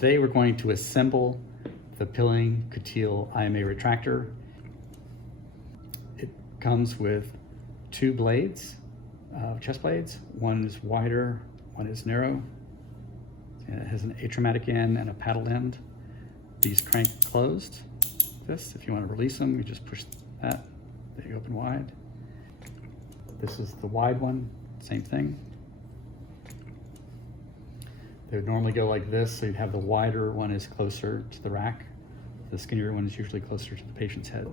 Today we're going to assemble the Pilling Couetil IMA retractor. It comes with two blades, chest blades. One is wider, one is narrow. And it has an atraumatic end and a paddle end. These crank closed. If you want to release them, you just push that, they open wide. This is the wide one, same thing. They would normally go like this, so you'd have the wider one is closer to the rack. The skinnier one is usually closer to the patient's head.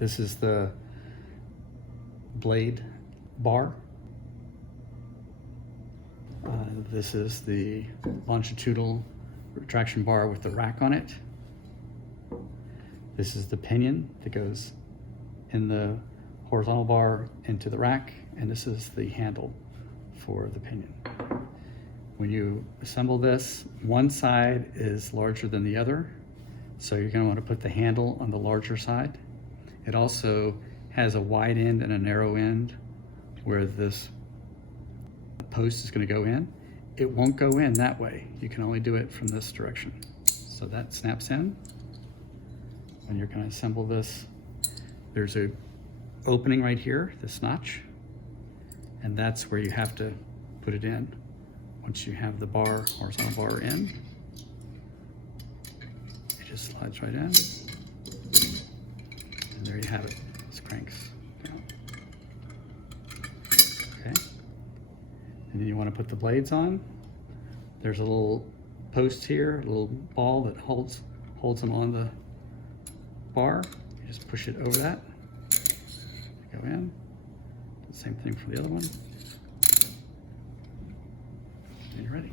This is the blade bar. This is the longitudinal retraction bar with the rack on it. This is the pinion that goes in the horizontal bar into the rack, and this is the handle for the pinion. When you assemble this, one side is larger than the other, so you're going to want to put the handle on the larger side. It also has a wide end and a narrow end where this post is going to go in. It won't go in that way. You can only do it from this direction. So that snaps in. When you're going to assemble this, there's a opening right here, this notch, and that's where you have to put it in. Once you have the bar, horizontal bar in, it just slides right in, and there you have it. This cranks down. Okay, and then you want to put the blades on. There's a little post here, a little ball that holds them on the bar. You just push it over that, go in. The same thing for the other one. And you're ready.